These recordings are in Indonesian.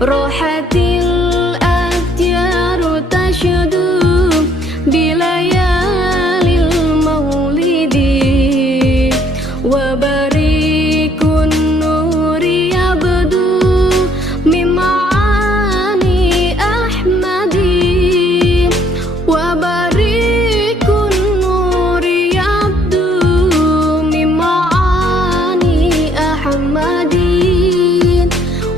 راحت الأديار تشدو بليالي المولد وبريق النور يبدو من معاني أحمد وبريق النور يبدو من معاني أحمد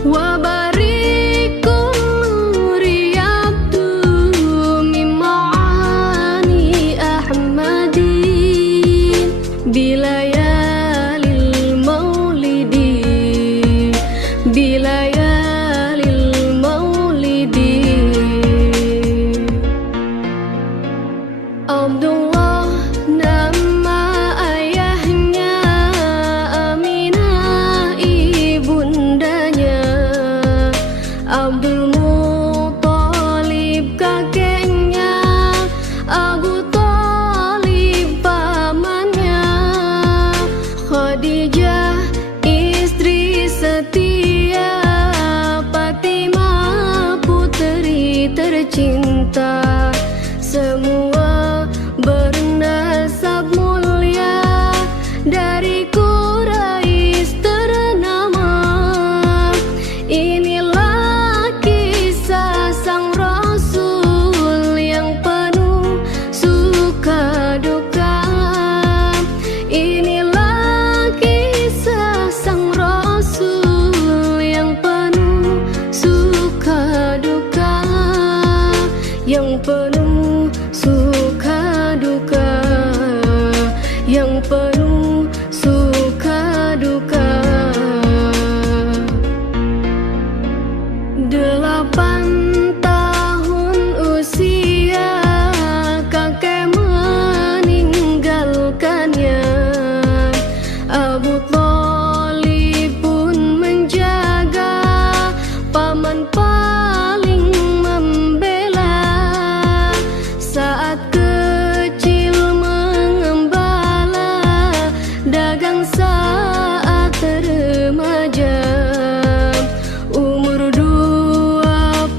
وبريق النور يبدو من معاني أحمد بليالي المولد بليالي المولد Abdullah nama ayahnya, Aminah ibundanya, Abdul Muthalib kakeknya, Abu Thalib pamannya, Khadijah istri setia, Fatimah putri tercinta, semua bernasab mulia dari Quraisy ternama. Inilah kisah sang Rasul yang penuh suka duka. Inilah kisah sang Rasul yang penuh suka duka, yang penuh suka duka, yang penuh suka duka. 8 tahun usia kakek meninggalkannya, Abu Thalib pun menjaga, paman paling membela. Saat kecil mengembala, dagang saat remaja, umur 25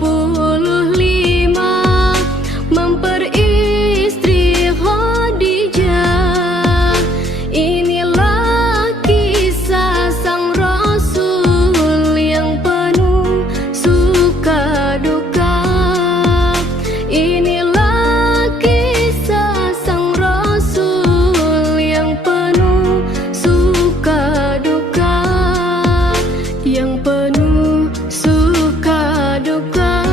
memperistri Khadijah. Inilah kisah sang Rasul yang penuh suka duka. Inilah kisah sang Rasul yang penuh suka duka, yang penuh suka duka,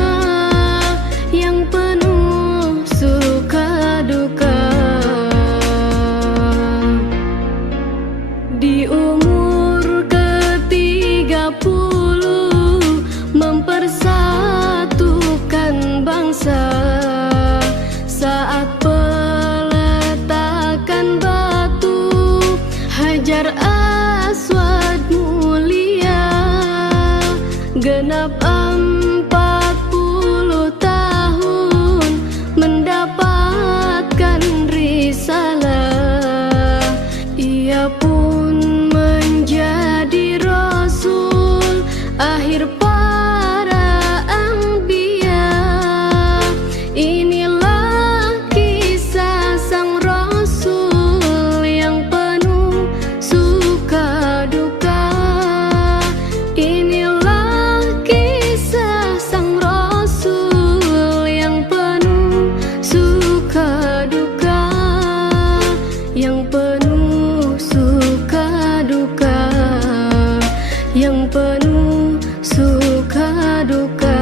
yang penuh suka duka. Di umur ke-30 mempersatukan bangsa, saat peletakan batu Hajar Aswad mulia, genap 40 tahun mendapatkan risalah. Ia pun menjadi Rasul akhir para anbiya. Inilah kisah sang Rasul yang penuh suka duka. Inilah kisah sang Rasul yang penuh suka duka, yang penuh suka duka, yang penuh suka duka.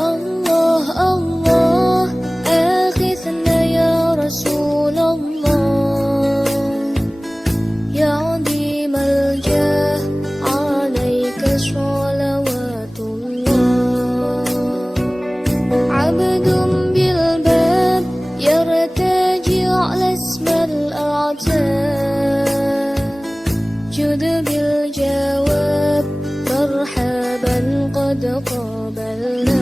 Allah Allah aghithna ya Rasulullah, ya 'azimal jah 'alaika sholawatullah. Abdun bil bab yartaji 'ala ismal a'ta, jud bil jawab marhaban qad qabalna.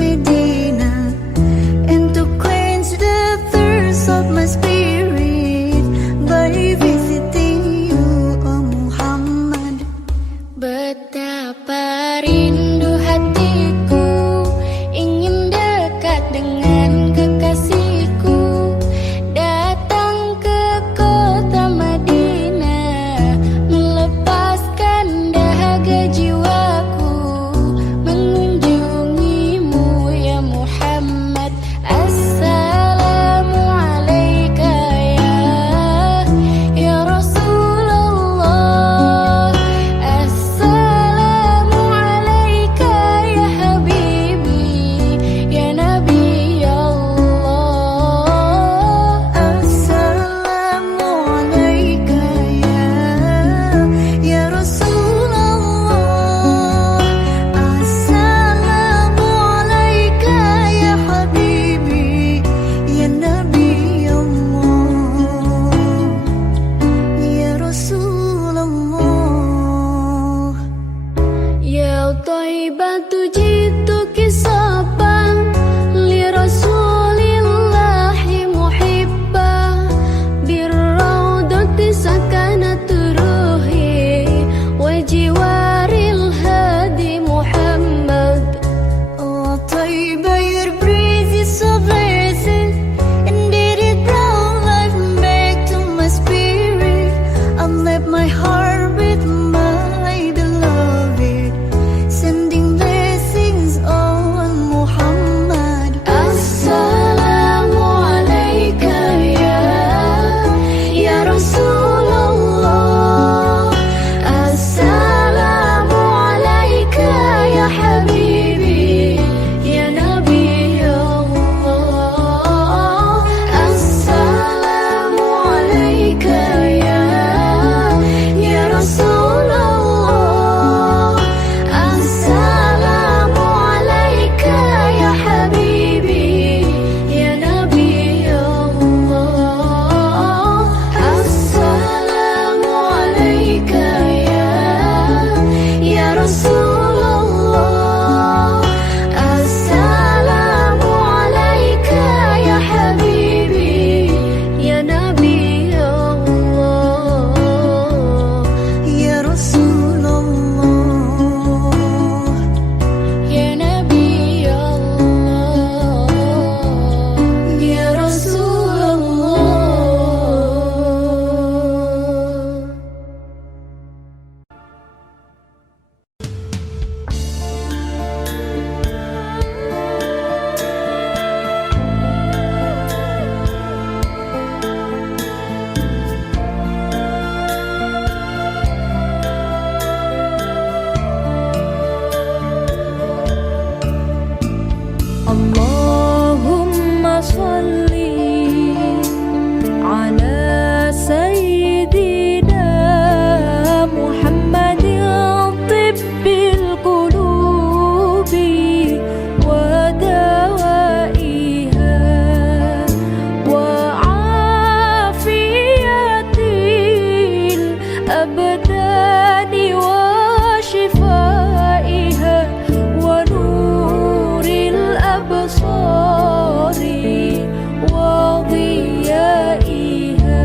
Medina, and to quench the thirst of my spirit by visiting you, oh Muhammad. Betapa rindu hatiku ingin dekat dengan kekasihku, datang ke kota Madinah, melepaskan dahaga jiwaku, mengunjungimu ya Muhammad. Assalamu alaika ya Rasulullah, assalamu alaika ya habibi ya Nabi Allah. Assalamu alaika ya Rasulullah, assalamu alaika ya habibi ya Nabi Allah, ya Rasulullah. Ya Thaibatu jituki sabang li Rasulillahi muhibbah, birraudati sakanat ruhi wa jiwaril hadi Muhammad. Oh Taiba, your breeze is so blessed, indeed it brought life back to my spirit. I've left my heart with my beloved, sending blessings on Muhammad. Assalamu alaika ya Rasulullah, assalamu alaika ya habibi ya Nabi Allah. Assalamu alaika ya Rasulullah, assalamu alaika ya habibi ya Nabi Allah. Assalamu alaika ya Rasulullah, assalamu alaika ya habibi ya Nabi Allah. Ya Rasulullah, Ya Nabi Allah, Ya Rasulullah. Allahumma salli ala sayyidina Muhammadin tibbil qulubi wa dawaiha wa afiyatil abdani wa shifaiha wa nuril absari wa dhiyaiha.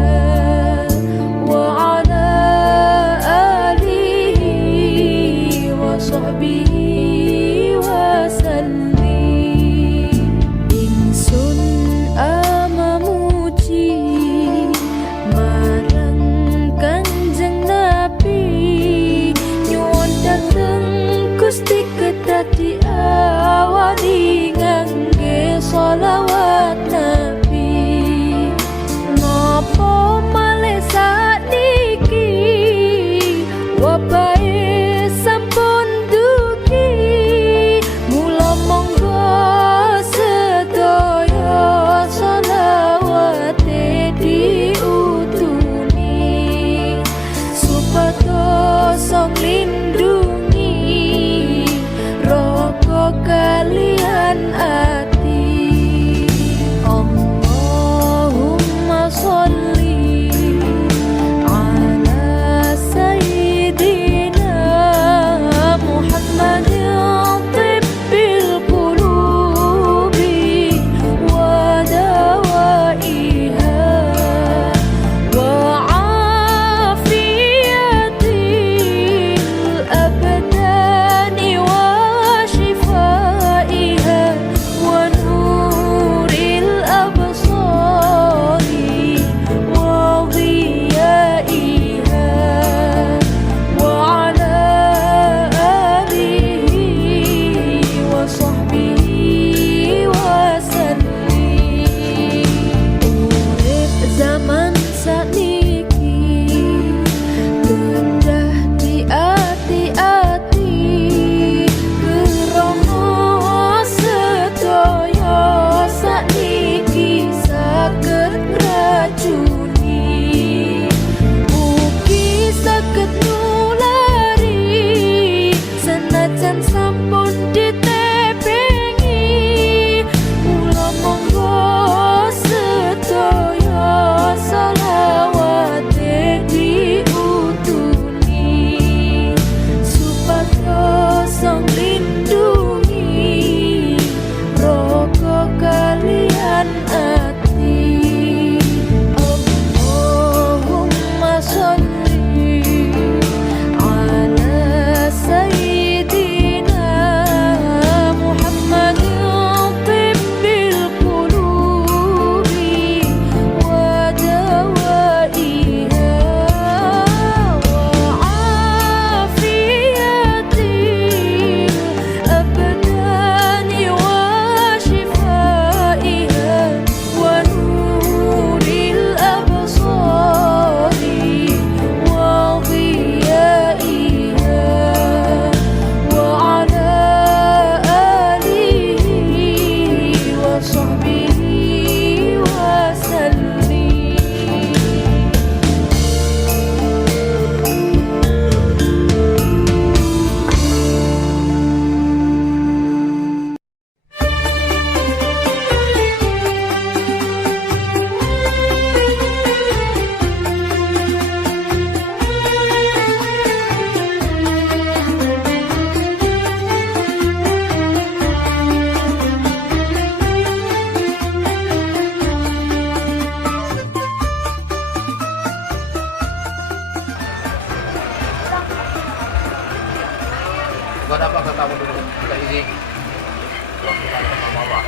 mama.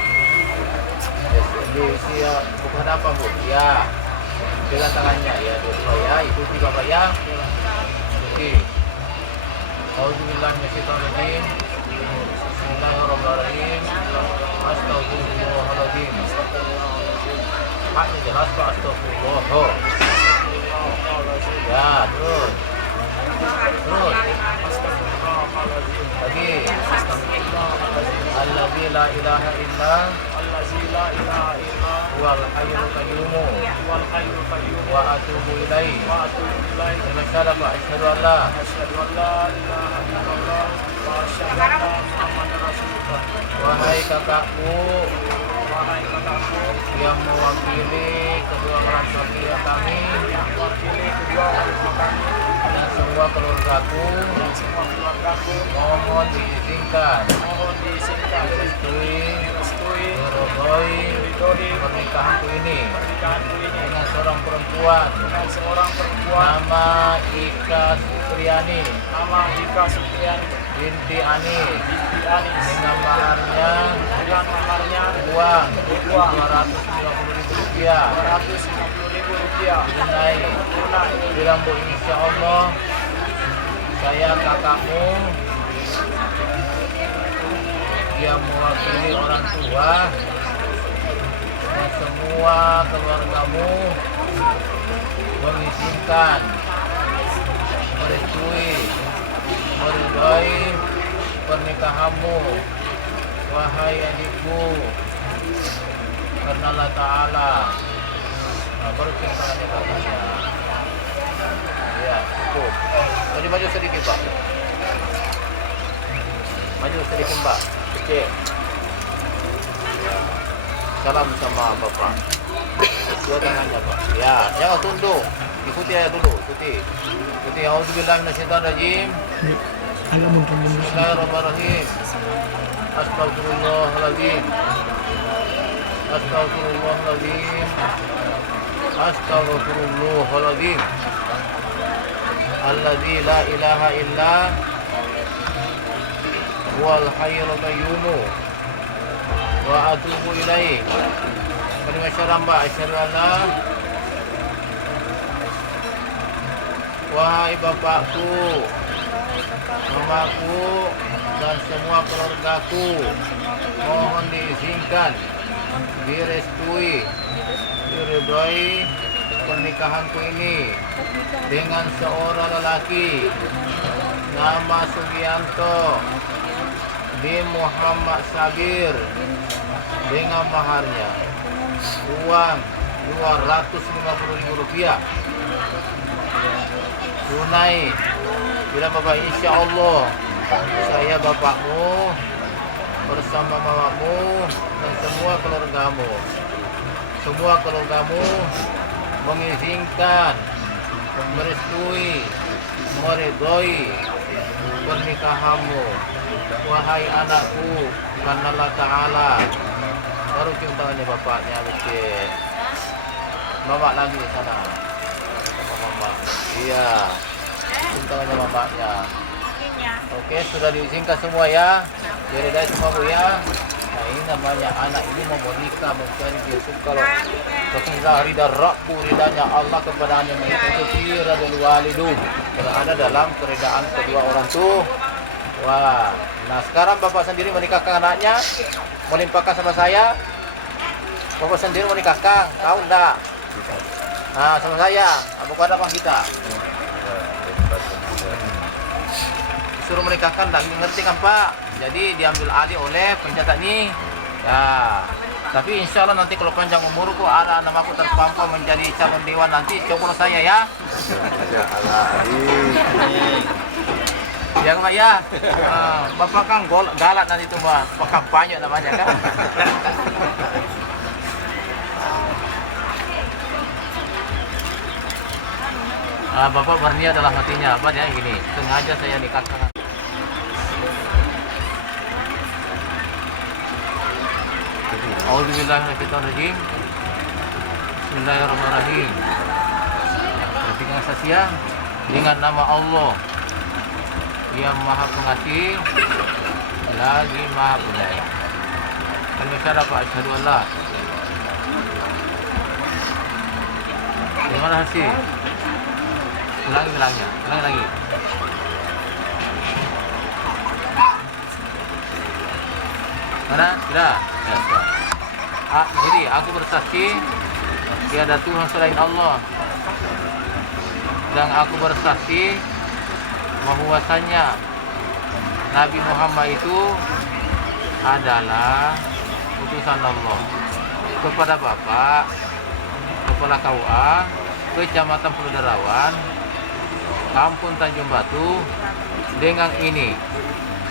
Yes, di bukan apa bu? Ya, pegang tangannya ya dua ya, ikuti bapak ya. Ikuti. Auzubillahi minasyaitonirrajim. Bismillahirrahmanirrahim. Astagfirullahaladzim. Haknya jelas pak, astagfirullah. Ya, terus. Terus. Lagi. Alladzi la ilaha illa huwal hayyul qayyum wa atubu ilaihi. Terima kasih Pak. Asyhadu an la wahai kakakku yang mewakili kedua orang tua kami dan semua keluargaku, mohon diizinkan direstui pernikahanku ini dengan seorang perempuan nama Ika Supriyani binti Anis dengan maharnya uang 250.000 rupiah tunai. Bilang bu, insya Allah saya kakakmu yang mewakili orang tua dan semua keluargamu mengizinkan, merestui, meridai pernikahanmu. Wahai adikku, karena Allah Ta'ala. Nah, baru tangannya kakaknya. Ya, cukup. Maju sedikit Pak. Maju sedikit Pak. Kecil. Salam sama Bapak. Dua tangannya Pak. Ya, jangan tunduk. Ikuti aja dulu. Ikuti. Auzubillahi minasyaitonirrajim. Bismillahirrahmanirrahim. Astagfirullahaladzim. Astagfirullahaladzim. Alladzi la ilaha illa huwal hayyul qayyum wa atubu ilaihi. Kalimat syahadat Mbak. Asyhadu an la. Wahai bapakku, mamaku dan semua keluargaku, mohon diizinkan, direstui, diridhoi pernikahanku ini dengan seorang lelaki nama Sugianto bin Muhammad Sabir dengan maharnya uang 250.000 rupiah tunai. Bila Bapak, insya Allah saya bapakmu bersama mamamu dan semua keluargamu mengizinkan, merestui, meridhoi pernikahanmu. Wahai anakku, karena Allah Ta'ala. Baru cium tangannya bapaknya, kecil. Mama lagi di sana. Sama mama. Iya. Cium tangannya bapaknya. Oke, sudah diizinkan semua ya. Jadi dari semua Bu ya. Nah, ini namanya anak ini mau menikah, mencari Yesus. Kalau ridha Rabbu, ridhanya Allah kepada yang mengikuti radul walidun, berada dalam keridaan kedua orang tua. Wah, nah sekarang Bapak sendiri menikahkan anaknya, melimpahkan sama saya. Bapak sendiri menikahkan, tahu enggak? Nah, sama saya, bukan apa kita? Suruh menikahkan, enggak ngerti kan Pak? Jadi diambil alih oleh penjaga ini. Ya, tapi insya Allah nanti kalau panjang umurku, ada namaku terpampang menjadi calon dewan nanti, coba saya ya. Ya Pak ya. Bapak kan galak nanti itu Pak, kampanye namanya kan. Bapak berniat dalam hatinya apa ya, gini, sengaja saya nikahkan. Auzubillahi minasyaitonirrajim. Bismillahirrahmanirrahim. Dengan sasia, dengan nama Allah yang Maha Pengasih lagi Maha Penyayang. Kalimat syahadat Pak, asyhadu an la. Gimana hasil? Ulangi bilangnya, ulangi lagi. Mana? Sudah. Ya, sudah. Jadi aku bersaksi tiada Tuhan selain Allah, dan aku bersaksi bahwasanya Nabi Muhammad itu adalah utusan Allah. Kepada Bapak Kepala KUA Kecamatan Pulau Darawan, Kampung Tanjung Batu, dengan ini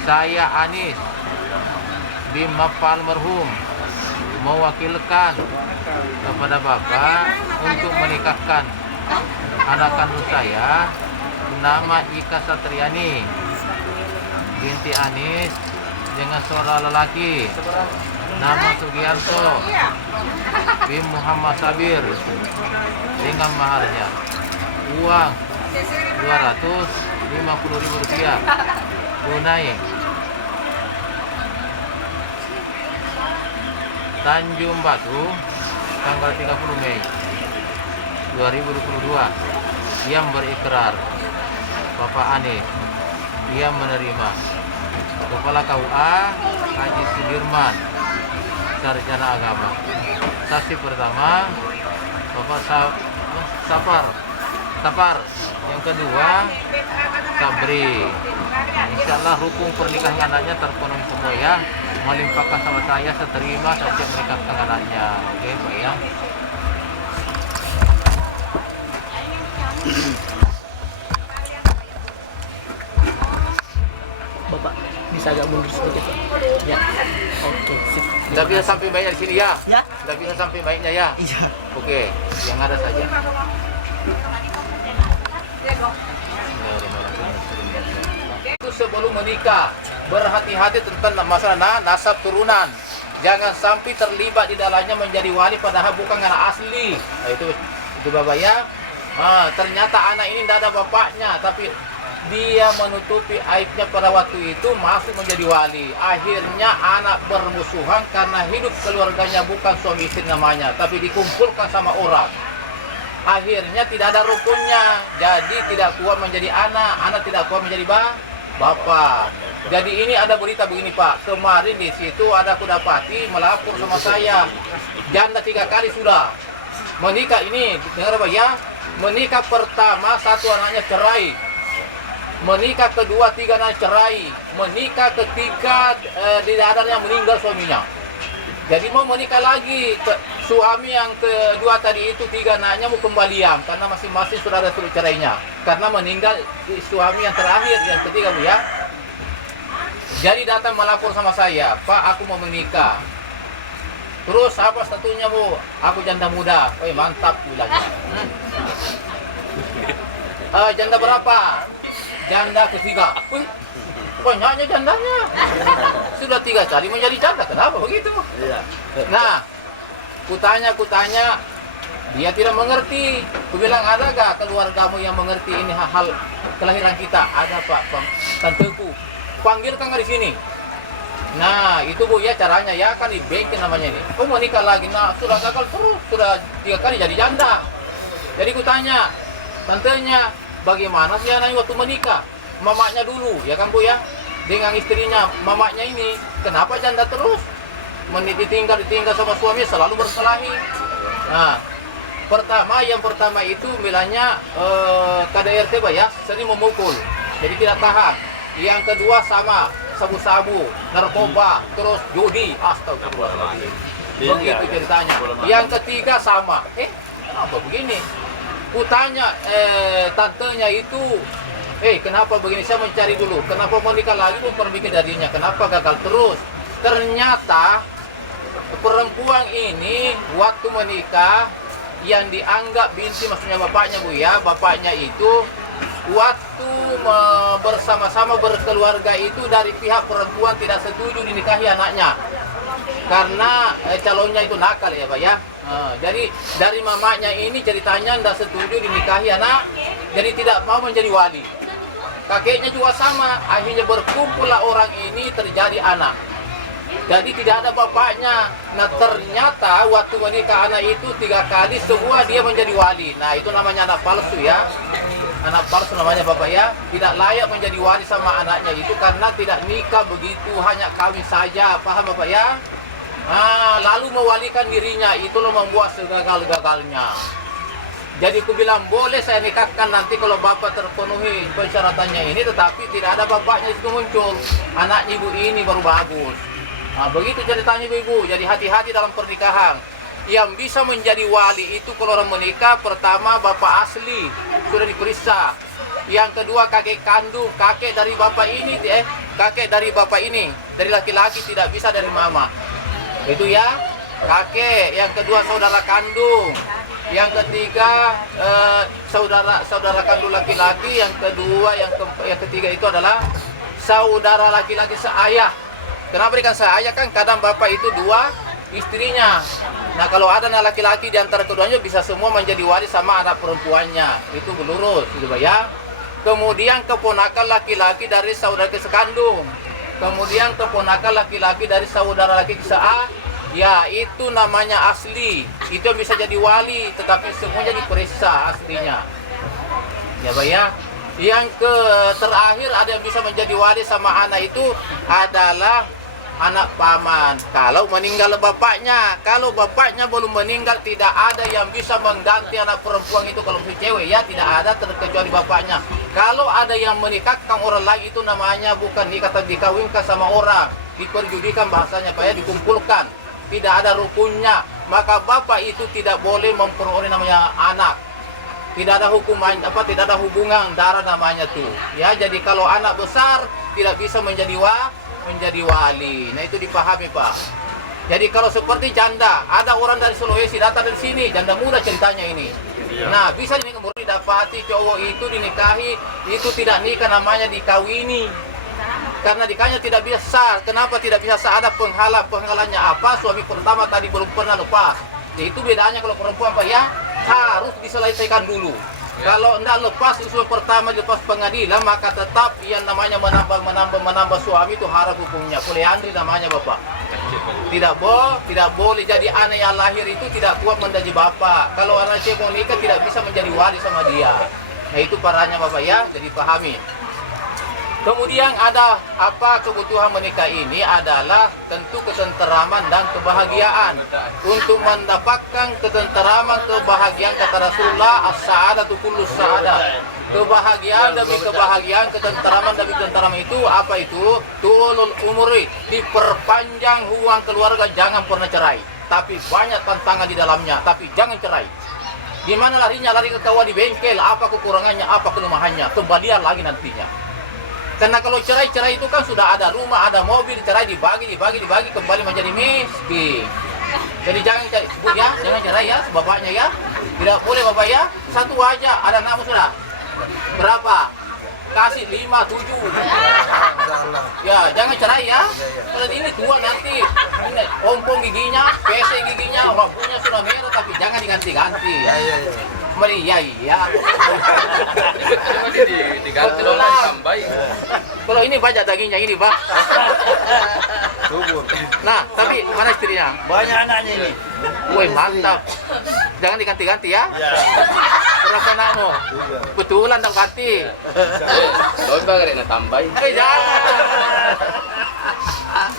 saya Anis bin Mafal merhum mewakilkan kepada Bapak untuk menikahkan anak kandung saya, nama Ika Satriani binti Anis, dengan seorang lelaki nama Sugianto bin Muhammad Sabir, dengan maharnya uang Rp250.000 tunai. Tanjung Batu, tanggal 30 Mei 2022. Yang berikrar Bapak Anis, ia menerima. Kepala KUA Haji Sudirman, sarjana agama. Saksi pertama Bapak Sapar. Yang kedua Sabri. Insyaallah hukum pernikahan anaknya terpenuhi semua ya. Melimpahkan sama saya, seterima saya siap menikahkan anaknya. Oke Pak ya. Bapak bisa agak mundur sedikit Pak? Ya. Oke, sip. Tidak bisa sampai baiknya di sini ya. Ya. Tidak bisa sampai baiknya ya. Iya. Oke, yang ada saja. Itu sebelum menikah, berhati-hati tentang masalah nasab turunan. Jangan sampai terlibat di dalamnya menjadi wali padahal bukan anak asli. Nah, itu Bapak ya. Ternyata anak ini tidak ada bapaknya, tapi dia menutupi aibnya pada waktu itu masuk menjadi wali. Akhirnya anak bermusuhan karena hidup keluarganya bukan suami istri namanya, tapi dikumpulkan sama orang. Akhirnya tidak ada rukunnya, jadi tidak kuat menjadi anak tidak kuat menjadi bapak. Jadi ini ada berita begini Pak, kemarin di situ ada kudapati melapor sama saya, janda 3 kali sudah menikah. Ini dengar Pak ya, menikah pertama 1 anaknya cerai, menikah kedua 3 anak cerai, menikah ketiga di dadarnya meninggal suaminya. Jadi mau menikah lagi, suami yang kedua tadi itu 3 anaknya mau kembalian karena masing-masing sudah ada surat cerainya karena meninggal suami yang terakhir, yang ketiga Bu ya. Jadi datang melapor sama saya, Pak aku mau menikah. Terus apa statusnya Bu? Aku janda muda. Oh mantap bilangnya. Janda berapa? Janda ketiga. Banyaknya jandanya. Sudah 3 kali menjadi janda, kenapa begitu? Nah, kutanya, dia tidak mengerti. Kubilang ada gak keluargamu yang mengerti ini hal kelahiran kita? Ada Pak, tanteku. Panggilkan di sini. Nah, itu Bu ya caranya ya, kan di bengkel namanya ini. Oh mau nikah lagi, nah sudah gagal terus, sudah 3 kali jadi janda. Jadi kutanya, tantenya, bagaimana sih anaknya waktu menikah? Mamanya dulu, ya kan Bu ya, dengan istrinya, mamanya ini, kenapa janda terus? Ditinggal sama suami selalu berkelahi. Nah, yang pertama itu bilangnya KDRT Pak ya, sering memukul, jadi tidak tahan. Yang kedua sama sabu-sabu, narkoba, terus judi, astagfirullahaladzim. Begitu ceritanya. Yang ketiga sama, kenapa begini? Kutanya tantenya itu, kenapa begini? Saya mencari dulu, kenapa mau nikah lagi memperbaiki darinya, kenapa gagal terus? Ternyata perempuan ini waktu menikah yang dianggap binti, maksudnya bapaknya Bu ya, bapaknya itu waktu bersama-sama berkeluarga itu dari pihak perempuan tidak setuju dinikahi anaknya karena calonnya itu nakal ya Pak ya. Jadi dari mamanya ini ceritanya tidak setuju dinikahi anak, jadi tidak mau menjadi wali. Kakeknya juga sama, akhirnya berkumpullah orang ini terjadi anak. Jadi tidak ada bapaknya. Nah ternyata waktu menikah anak itu 3 kali semua dia menjadi wali. Nah itu namanya anak palsu ya. Anak palsu namanya bapak ya. Tidak layak menjadi wali sama anaknya itu karena tidak nikah begitu, hanya kawin saja. Paham bapak ya? Lalu mewalikan dirinya, itulah membuat segagal-gagalnya. Jadi aku bilang boleh saya nikahkan nanti kalau bapak terpenuhi persyaratannya ini, tetapi tidak ada bapaknya itu muncul. Anaknya ibu ini baru bagus. Nah, begitu ceritanya ibu-ibu. Jadi hati-hati dalam pernikahan. Yang bisa menjadi wali itu kalau orang menikah, pertama bapak asli sudah diperiksa. Yang kedua kakek kandung, kakek dari bapak ini, kakek dari bapak ini, dari laki-laki, tidak bisa dari mama. Itu ya, kakek. Yang kedua saudara kandung. Yang ketiga saudara kandung laki-laki. Yang kedua, yang ketiga itu adalah saudara laki-laki seayah. Kenapa dikatakan seayah? Kan kadang bapak itu 2 istrinya. Nah kalau ada anak laki-laki di antara keduanya bisa semua menjadi wali sama anak perempuannya. Itu berlurus, gitu ya. Kemudian keponakan laki-laki dari saudara sekandung. Kemudian keponakan laki-laki dari saudara laki seayah. Ya itu namanya asli. Itu yang bisa jadi wali, tetapi semuanya diperiksa aslinya. Ya Pak ya. Yang terakhir ada yang bisa menjadi wali sama anak itu adalah anak paman. Kalau meninggal bapaknya, kalau bapaknya belum meninggal, tidak ada yang bisa mengganti anak perempuan itu. Kalau si cewek ya tidak ada terkecuali bapaknya. Kalau ada yang menikahkan orang lain itu namanya bukan nikah, tapi dikawinkan sama orang, diperjudikan bahasanya Pak ya, dikumpulkan. Tidak ada rukunnya, maka bapak itu tidak boleh memperoleh namanya anak. Tidak ada hukuman tidak ada hubungan darah namanya tuh. Ya, jadi kalau anak besar tidak bisa menjadi wali. Nah itu dipahami Pak. Jadi kalau seperti janda, ada orang dari Sulawesi datang dari sini, janda muda ceritanya ini. Nah bisa didapati cowok itu dinikahi, itu tidak nikah namanya dikawini. Karena nikahnya tidak bisa sah. Kenapa tidak bisa sah? Ada penghalannya apa? Suami pertama tadi belum pernah lepas. Ya, itu bedanya kalau perempuan Pak ya, harus diselesaikan dulu. Kalau tidak lepas usul pertama lepas pengadilan, maka tetap yang namanya menambah suami itu haram hukumnya. Poliandri namanya Bapak. Tidak boleh jadi anak yang lahir itu tidak kuat menjadi bapak. Kalau anak cewek mau nikah tidak bisa menjadi wali sama dia. Nah itu parahnya Bapak ya, jadi pahami. Kemudian ada apa kebutuhan menikah ini adalah tentu ketenteraman dan kebahagiaan. Untuk mendapatkan ketenteraman, kebahagiaan kata Rasulullah, as-sa'adatu kullu sa'adah. Kebahagiaan demi kebahagiaan, ketenteraman demi ketenteraman itu apa itu? Tulul umuri, diperpanjang hubungan keluarga, jangan pernah cerai. Tapi banyak tantangan di dalamnya, tapi jangan cerai. Gimana larinya? Lari ke kawan di bengkel, apa kekurangannya, apa kelemahannya, kembalian lagi nantinya. Karena kalau cerai itu kan sudah ada rumah, ada mobil, cerai dibagi, kembali menjadi miskin. Jadi jangan cari, Bu ya, jangan cerai ya, bapaknya ya. Tidak boleh Bapak ya, satu aja, ada nama sudah. Berapa? Kasih 5, 7. Ya, jangan cerai ya. Kalau ini tua nanti, ini ompong giginya, pesek giginya, lampunya sudah merah, tapi jangan diganti-ganti. Mari ya. Diganti dong, ditambahin. Kalau ini banyak dagingnya ini, Pak. Nah, tapi mana istrinya? Banyak anaknya ini. Woi, mantap. Jangan diganti-ganti ya. Berapa anakmu? Betulan tak ganti. Domba kena tambahin. Jangan.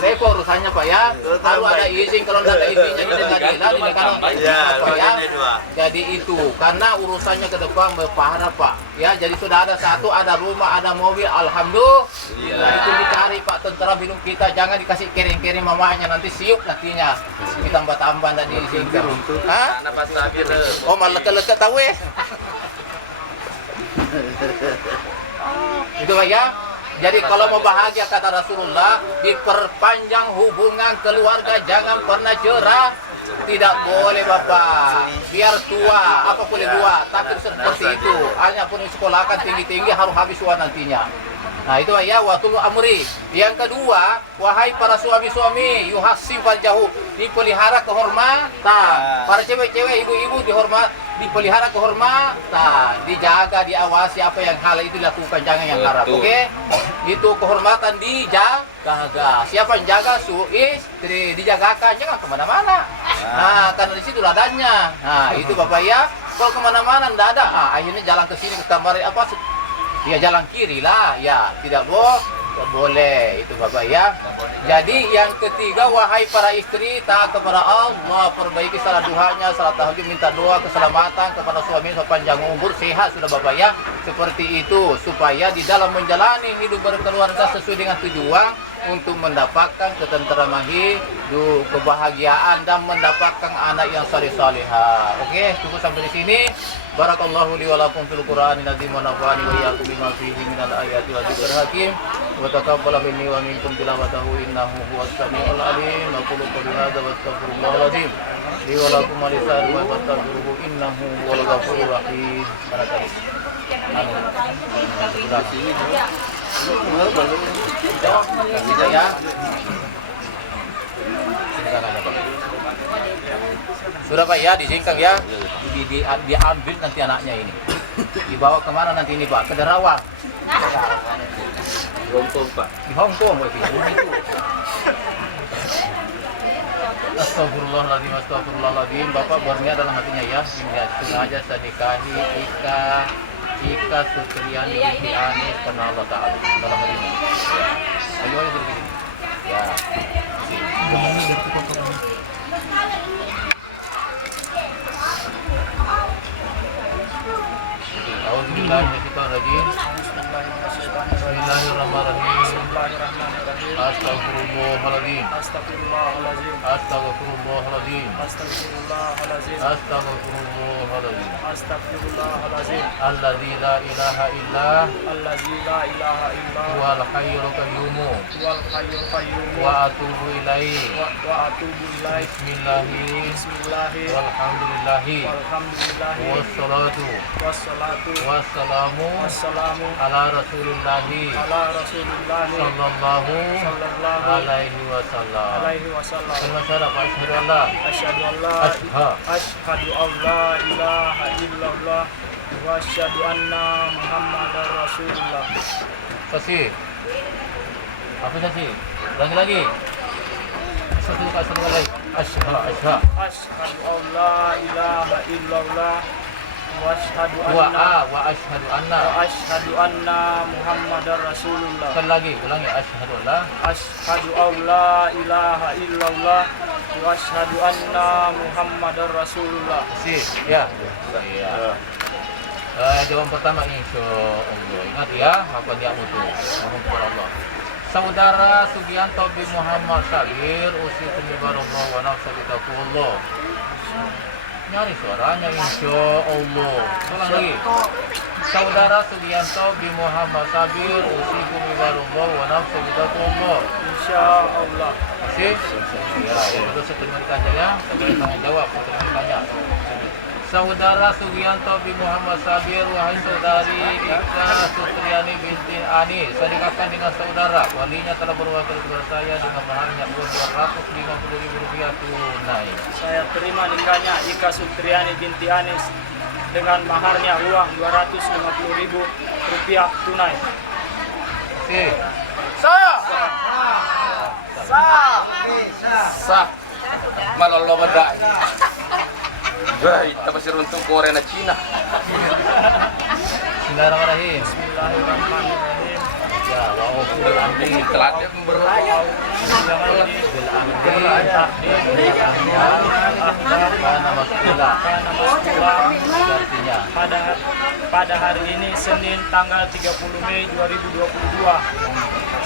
Repot urusannya Pak ya. Harus ada izin, kalau tidak ada izinnya di pengadilan ini kan Pak ya. Jadi itu karena urusannya ke depan berpahala Pak. Ya, jadi sudah ada satu, ada rumah, ada mobil, alhamdulillah. Nah, itu dicari Pak tentara minum kita, jangan dikasih kering-kering mamanya nanti siup nantinya. Ditambah-tambah dan disingkir. Hah? Oh, malah leket-leket tahu ya. Itu Pak ya. Jadi kalau mau bahagia kata Rasulullah, diperpanjang hubungan keluarga, jangan pernah cerai. Tidak boleh Bapak. Biar tua, apa boleh dua, tapi seperti itu. Hanya pun sekolahkan tinggi-tinggi harus habis uang nantinya. Nah itu ya watul amri. Yang kedua, wahai para suami-suami, yuhassim farjahu, dipelihara kehormatan. Para cewek-cewek, ibu-ibu dipelihara kehormatan, dijaga, diawasi apa yang halal itu dilakukan, jangan yang haram. Betul. Oke? Itu kehormatan dijaga. Siapa yang jaga? Istri dijagakan, jangan kemana-mana. Nah, karena di situ ladanya. Nah, itu Bapak ya. Kalau kemana-mana nggak ada, akhirnya jalan ke sini ke kamar apa? Ya jalan kiri lah, ya tidak boleh itu Bapak ya. Jadi yang ketiga, wahai para istri, taat kepada Allah, perbaiki salat duhanya, salat tahajud, minta doa keselamatan kepada suami, panjang umur, sehat sudah Bapak ya. Seperti itu supaya di dalam menjalani hidup berkeluarga sesuai dengan tujuan untuk mendapatkan ketentraman hidup, kebahagiaan dan mendapatkan anak yang saleh-salehah. Oke, cukup sampai di sini. Barakallahu li wa lakum fil Qur'anil azim wa nafa'ani wa iyyakum bima fihi minal ayati wa dzikril hakim. Wa taqabbal minni wa minkum tilawatahu innahu huwas samiul alim. Aqulu qawli hadza wa astaghfirullahal azim li wa lakum wa lisa'il wa fastaghfiruhu innahu huwal ghafurur rahim. Ya. Sudah Pak ya, disingkang ya, diambil nanti anaknya ini, dibawa kemana nanti ini Pak? Ke Derawang, Hongkong Pak. di Hongkong berarti. Astagfirullahaladzim, astagfirullahaladzim. Bapak berniat dalam hatinya ya, sengaja saya nikahi Ika Sutriani binti Anis karena Allah Ta'ala dalam hatinya. Ayo sedikit. Ya. Bismillahirrahmanirrahim. Astagfirullahaladzim. Astagfirullahalazim. Astagfirullahaladzim. Astagfirullahalazim. Astagfirullahaladzim. Astagfirullahalazim. Alladzi la ilaha illa Allazi la ilaha illa huwal hayyul qayyum wal hayyul qayyum wa atubu ilaihi. wa atubu ilaih. Bismillahi Bismillahi walhamdulillahi walhamdulillahi wassalatu wassalatu wassalamu wassalamu ala rasulillahi ala rasulillahi sallallahu sallallahu alaihi wasallam. alaihi wasallam. Terima kasih Pak. Asyhadu an la asyhadu an la ilaha illallah wa asyhadu anna Muhammadar Rasulullah. Kasih. Apa kasih? Lagi. Satu lagi. Asyhadu Asyhadu an la ilaha illallah wa asyhadu anna wa asyhadu anna. wa asyhadu anna Muhammadar Rasulullah. Sekali lagi, ulangi asyhadu Allah. Asyhadu an la ilaha illallah wa asyhadu anna Muhammadar Rasulullah. Kasih. Ya. Iya. Jawaban pertama insyaallah. Ingat ya, apa dia mutu. Mohon kepada Allah. Saudara Sugianto bin Muhammad Sabir usikum bibarallah wa nafsa bitaqullah. Nyari suaranya insyaallah. Ulang lagi. Saudara Sugianto bin Muhammad Sabir usikum bibarallah wa nafsa bitaqullah. Insyaallah. Kasih. Ya, itu setengah tanya ya. Saya tanya jawab setengah tanya. Saudara Sugianto bin Muhammad Sabir, wahai saudari Ika Sutriani binti Anis, saya nikahkan dengan saudara. Walinya telah berwakil kepada saya dengan maharnya uang Rp250.000 tunai. Saya terima nikahnya Ika Sutriani binti Anis dengan maharnya uang Rp250.000 tunai. Oke. Sah. Malah lo beda. Baik, tapi si runtung Korea na Cina. Bismillahirrahmanirrahim. Bismillahirrahmanirrahim. Ya, wa uful amri. Telatnya berlayar. Bil amri. Kana mas'ula. Artinya. Pada hari ini Senin tanggal 30 Mei 2022,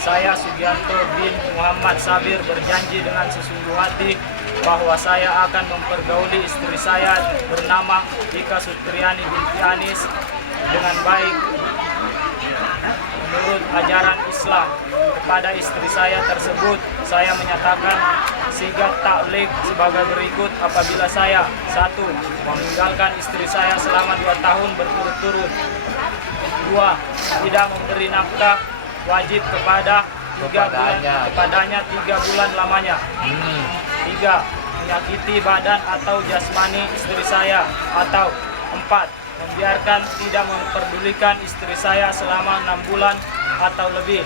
saya Sugianto bin Muhammad Sabir berjanji dengan sesungguh hati bahwa saya akan mempergauli istri saya bernama Ika Sutriani binti Anis dengan baik menurut ajaran Islam. Kepada istri saya tersebut, saya menyatakan sigat taklik sebagai berikut apabila saya: 1. Meninggalkan istri saya selama 2 tahun berturut-turut. 2. Tidak memberi nafkah wajib kepadanya 3 bulan lamanya. 3. Menyakiti badan atau jasmani istri saya atau 4. Membiarkan tidak memperdulikan istri saya selama 6 bulan atau lebih.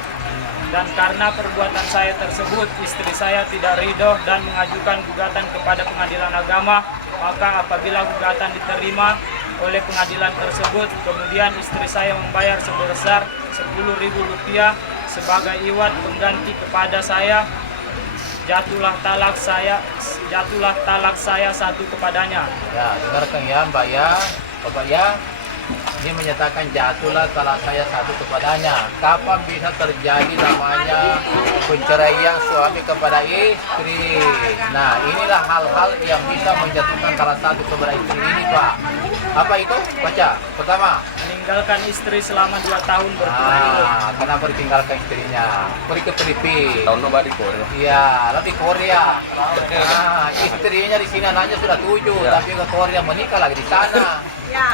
Dan karena perbuatan saya tersebut, istri saya tidak ridho dan mengajukan gugatan kepada pengadilan agama, maka apabila gugatan diterima oleh pengadilan tersebut, kemudian istri saya membayar sebesar Rp10.000 sebagai iwat pengganti kepada saya, jatuhlah talak saya satu kepadanya. Ya, dengarkan ya Mbak ya, Bapak ya. Ini menyatakan jatuhlah talak saya satu kepadanya. Kapan bisa terjadi namanya perceraian suami kepada istri? Nah, inilah hal-hal yang bisa menjatuhkan talak satu kepada istri ini, Pak. Apa itu? Baca. Pertama, Meninggalkan istri selama 2 tahun berturut-turut. kenapa ditinggalkan istrinya? Pergi ke Filipina. Tahun lo di Korea. Iya, lebih Korea. Nah, istrinya di sini anaknya sudah 7, tapi ke Korea menikah lagi di sana.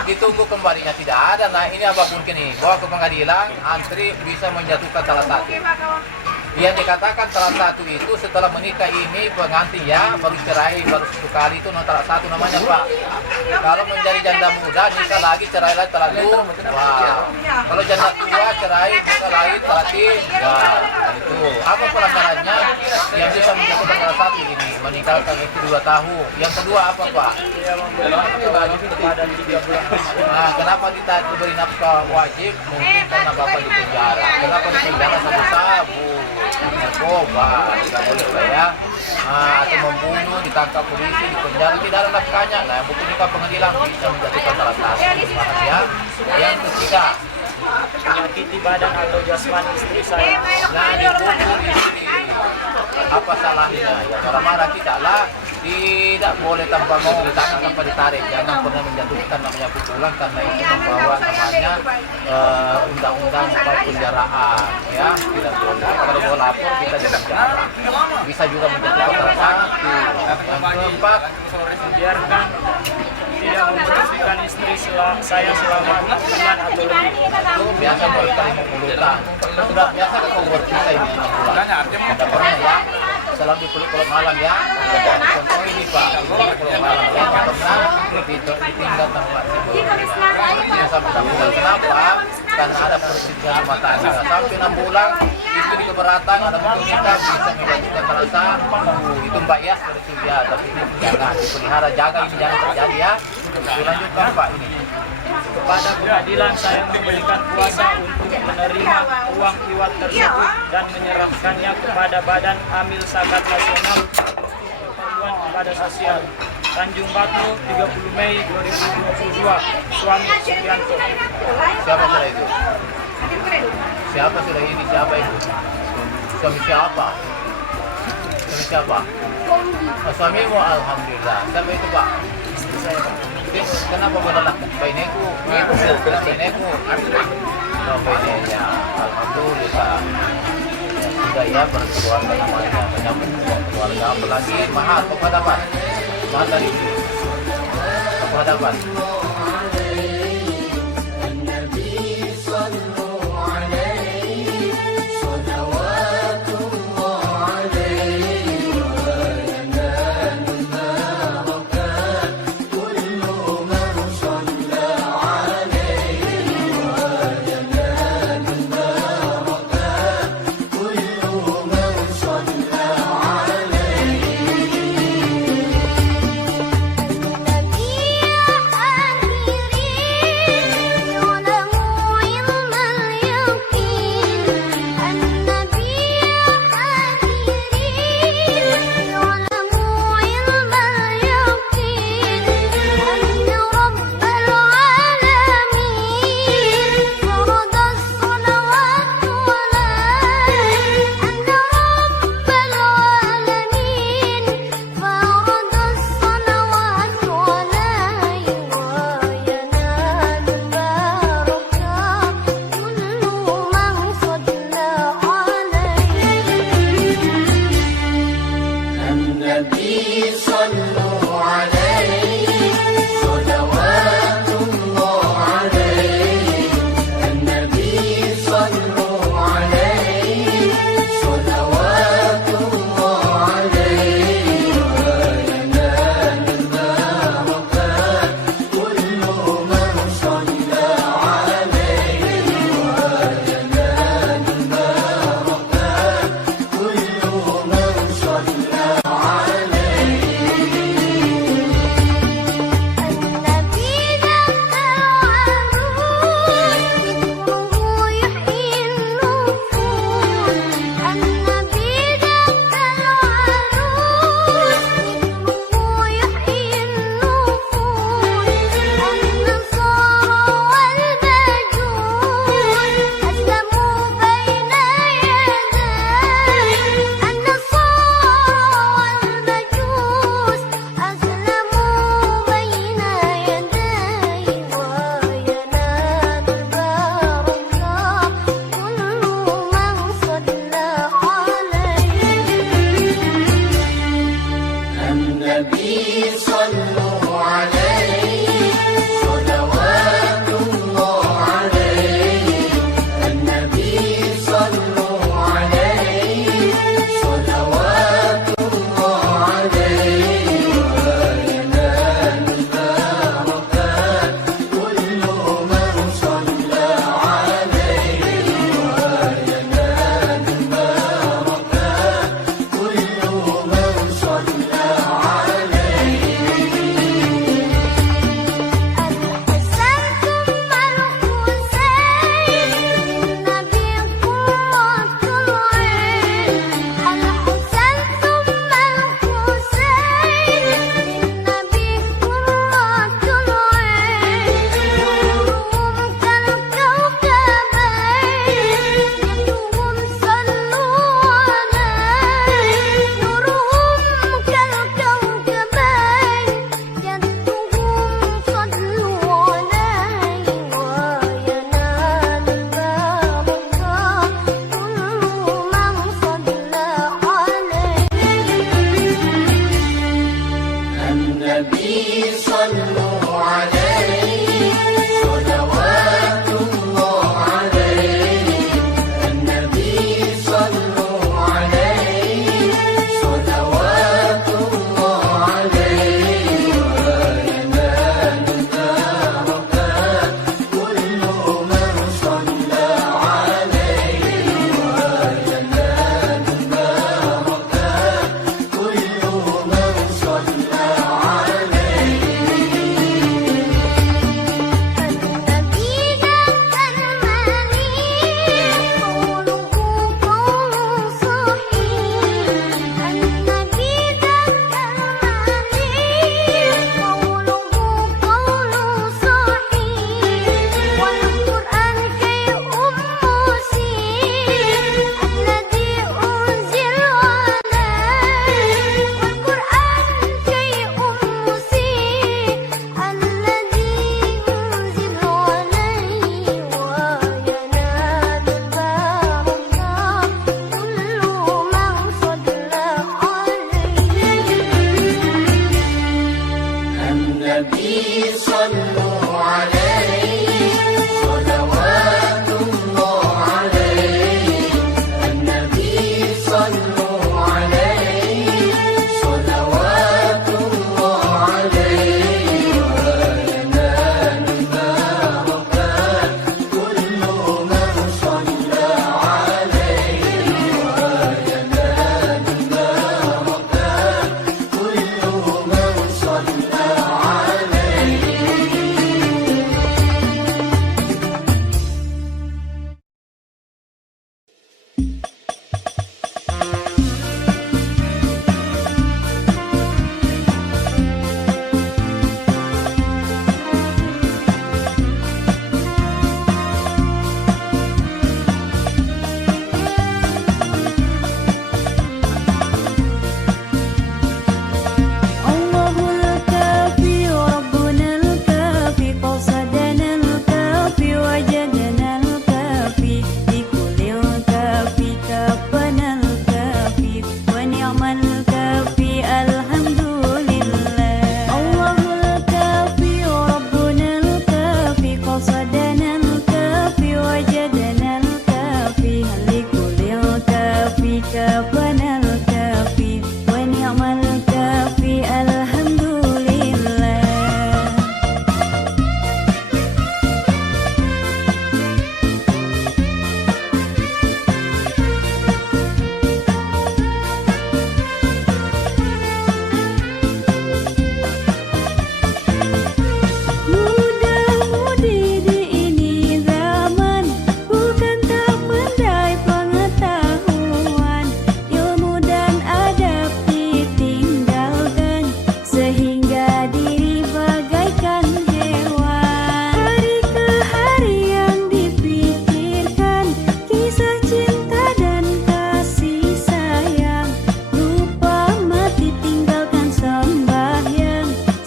Ditunggu kembalinya tidak ada. Nah, ini apapun kini, bawa ke pengadilan, antri bisa menjatuhkan salah satu. Yang dikatakan salah satu itu setelah menikah ini pengantin ya, baru cerai, baru 1 kali itu salah satu namanya Pak. Kalau menjadi janda muda, nikah lagi, cerai lagi, talak 2. Wah. Kalau janda tua, cerai, nikah lagi, talak 3. Itu. Apa pelanggarannya? Yang bisa menjatuhkan salah satu ini, meninggalkan istri 2 tahun. Yang kedua apa Pak? Dia memberi kepada 3 bulan. Nah, kenapa kita diberi nafkah wajib? Mungkin karena Bapak di penjara. Kenapa di penjara sabu-sabu? Narkoba, tidak boleh Pak ya. Nah, atau membunuh, ditangkap polisi, di penjara, tidak ada nafkahnya. Nah, bukti nikah pengadilan bisa menjatuhkan salah satu. Terima kasih ya. Yang ketiga, Menyakiti badan atau jasmani istri saya. nah dipukul istri. Apa salahnya? Ya marah-marah kita lah. Tidak boleh tanpa mau tangan tanpa ditarik. Jangan pernah menjatuhkan namanya pukulan karena itu membawa namanya undang-undang penjaraan. Ya, tidak boleh. Kalau mau lapor kita di penjara. Bisa juga menjatuhkan salah satu. Yang keempat, Biarkan tidak membersihkan istri saya selama 6 bulan atau lebih. itu biasa mereka 50 sudah biasa ke cover kita ini 6 bulan. Tidak pernah ya. Selalu dipeluk-peluk malam ya. Contoh ini Pak, peluk malam ya. Tidak pernah ditinggal tempat. Yang sampai 6 bulan. Kenapa? Karena ada perselisihan rumah tangga. Sampai 6 bulan itu keberatan ada bentuk nikah bisa menjatuhkan salah satu. Itu Mbak ya seperti itu ya. Tapi ini jangan dipelihara, jaga ini jangan terjadi ya. Dilanjutkan Pak ini. Kepada pengadilan saya memberikan kuasa untuk menerima uang iwat tersebut dan menyerahkannya kepada Badan Amil Zakat Nasional untuk keperluan ibadah sosial. Tanjung Batu, 30 Mei 2022. Suami Sugianto. Siapa sudah itu? Siapa sudah ini? Siapa itu? Suami siapa? Suami siapa? Oh, suamimu alhamdulillah. Siapa itu Pak? Istri saya, Pak. Kenapa menolak bayineku? Bayineku. Oh, bayinya. Alhamdulillah. Ya, sudah ya berkeluarga namanya. Menyambut keluarga. Apalagi mahal penghadapan. Mahal dari itu. Penghadapan. نبي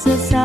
Sesama